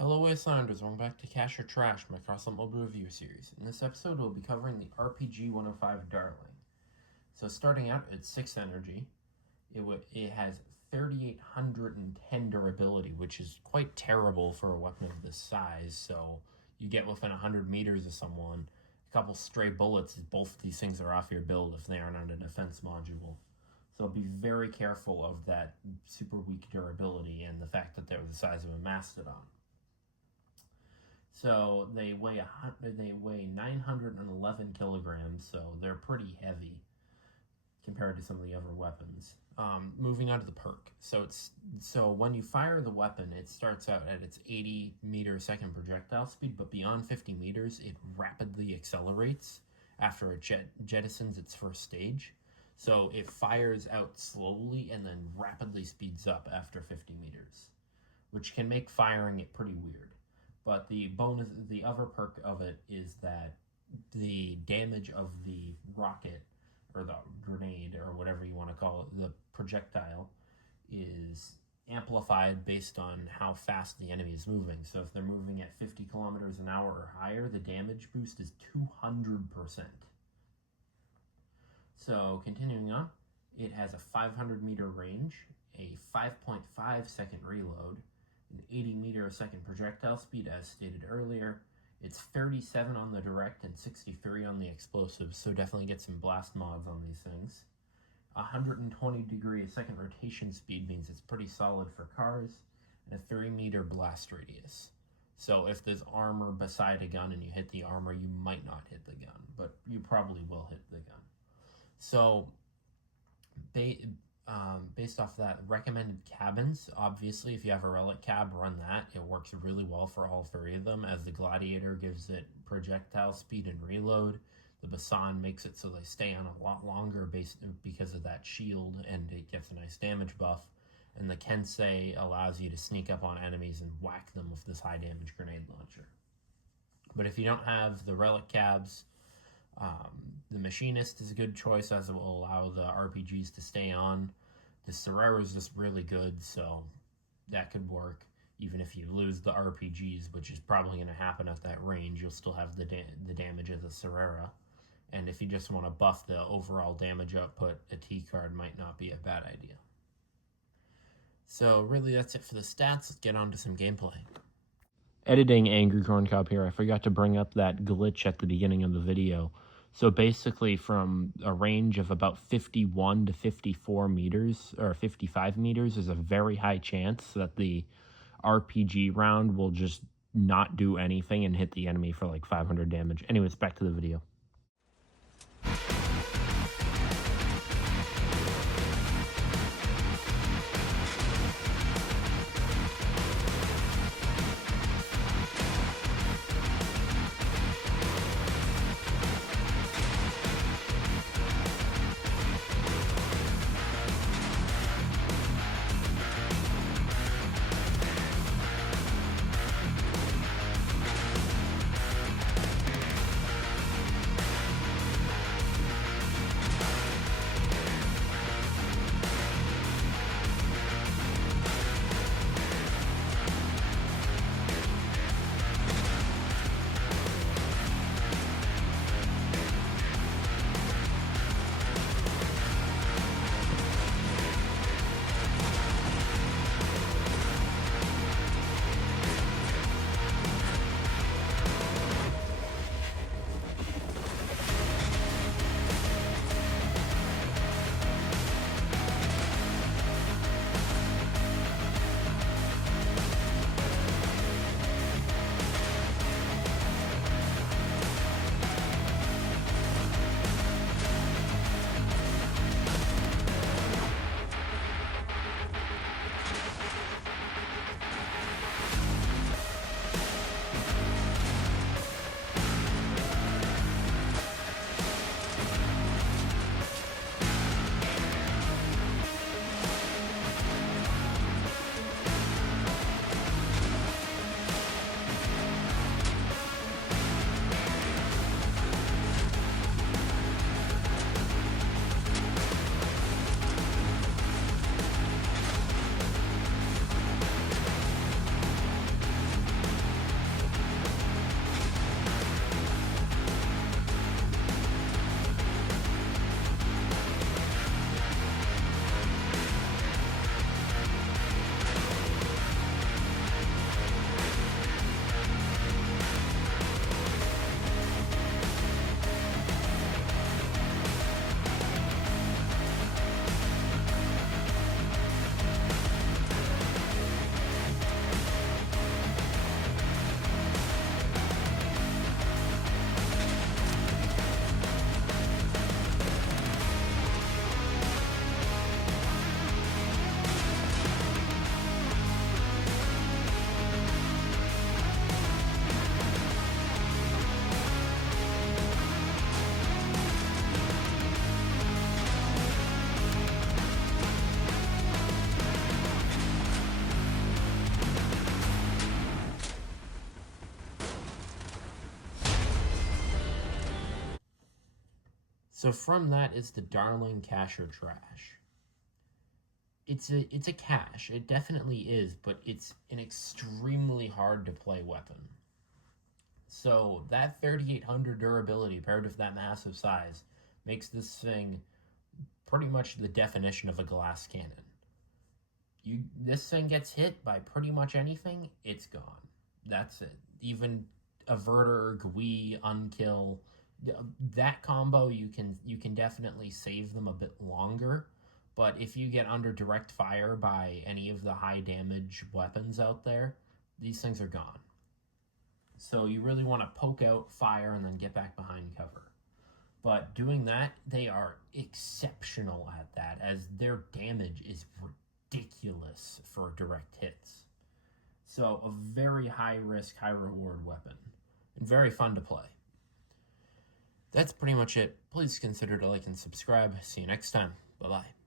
Hello Wastelanders, welcome back to Cash or Trash, my Crossout mobile review series. In this episode, we'll be covering the RPG 105 Darling. So starting out at 6 energy, it has 3,810 durability, which is quite terrible for a weapon of this size. So you get within 100 meters of someone, a couple stray bullets, both of these things are off your build if they aren't on a defense module. So be very careful of that super weak durability and the fact that they're the size of a mastodon. So they weigh 911 kilograms, so they're pretty heavy compared to some of the other weapons. Moving on to the perk. So when you fire the weapon, it starts out at its 80 meter a second projectile speed, but beyond 50 meters, it rapidly accelerates after it jettisons its first stage. So it fires out slowly and then rapidly speeds up after 50 meters, which can make firing it pretty weird. But the other perk of it is that the damage of the rocket or the grenade or whatever you want to call it, the projectile, is amplified based on how fast the enemy is moving. So if they're moving at 50 kilometers an hour or higher, the damage boost is 200%. So continuing on, it has a 500 meter range, a 5.5 second reload, an 80 meter a second projectile speed as stated earlier. It's 37 on the direct and 63 on the explosives, so definitely get some blast mods on these things. 120 degree a second rotation speed means it's pretty solid for cars, and a 3 meter blast radius. So if there's armor beside a gun and you hit the armor, you might not hit the gun, but you probably will hit the gun. So based off that, recommended cabins, obviously if you have a relic cab, run that. It works really well for all three of them, as the gladiator gives it projectile speed and reload. The Basan makes it so they stay on a lot longer because of that shield, and it gets a nice damage buff. And the Kensei allows you to sneak up on enemies and whack them with this high damage grenade launcher. But if you don't have the relic cabs, the Machinist is a good choice, as it will allow the RPGs to stay on. The Serrera is just really good, so that could work. Even if you lose the RPGs, which is probably going to happen at that range, you'll still have the damage of the Serrera. And if you just want to buff the overall damage output, a T card might not be a bad idea. So really that's it for the stats. Let's get on to some gameplay. Editing Angry Corn Cob here. I forgot to bring up that glitch at the beginning of the video. So basically from a range of about 51 to 54 meters, or 55 meters, is a very high chance that the RPG round will just not do anything and hit the enemy for like 500 damage. Anyways, back to the video. So from that is the Darling Cash or Trash. It's a cash. It definitely is, but it's an extremely hard to play weapon. So that 3800 durability paired with that massive size makes this thing pretty much the definition of a glass cannon. This thing gets hit by pretty much anything, it's gone. That's it. Even averter, Gui, unkill, that combo you can definitely save them a bit longer. But if you get under direct fire by any of the high damage weapons out there, these things are gone. So you really want to poke out, fire, and then get back behind cover. But doing that, they are exceptional at that, as their damage is ridiculous for direct hits. So a very high risk, high reward weapon, and very fun to play. That's pretty much it. Please consider to like and subscribe. See you next time. Bye-bye.